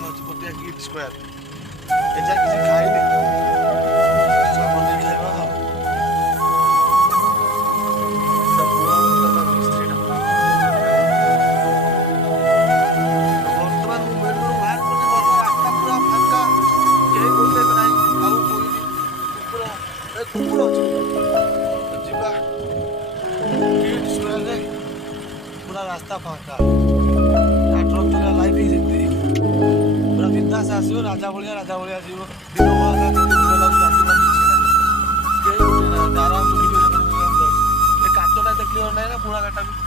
ବର୍ତ୍ତମାନ ଅଛି ଗୋଟିଏ କିଟ୍ ସ୍କୋୟାର ଏଯାଏ କିଛି ଖାଇନି ବନେଇ ଖାଇବା ଆଉ ବର୍ତ୍ତମାନ ମୁଁ ମେନୁରୁ ବାହାର କଲି ରାସ୍ତା ପୁରା ଫାଙ୍କା କେହି ଗୋଟେ ନାହିଁ ଆଉ କୋଇଲି କୁକୁର ଅଛି ଯିବା କିଟ୍ ସ୍କୋୟାରରେ ପୁରା ରାସ୍ତା ଫାଙ୍କା ଟ୍ରକ୍ ଚଲା ଲାଇଟ୍ ଯେମିତି ପୁରା ବିନ୍ଦାସ ଆସିବ ରାଜା ଭଳିଆ ଆସିବ ଦିନ ବେଳା କେହି ଗୋଟେ ଆରାମ ଏ କାଚଟା ଦେଖିବାର ନାହିଁ ନା ପୁଣା କାଟା ବି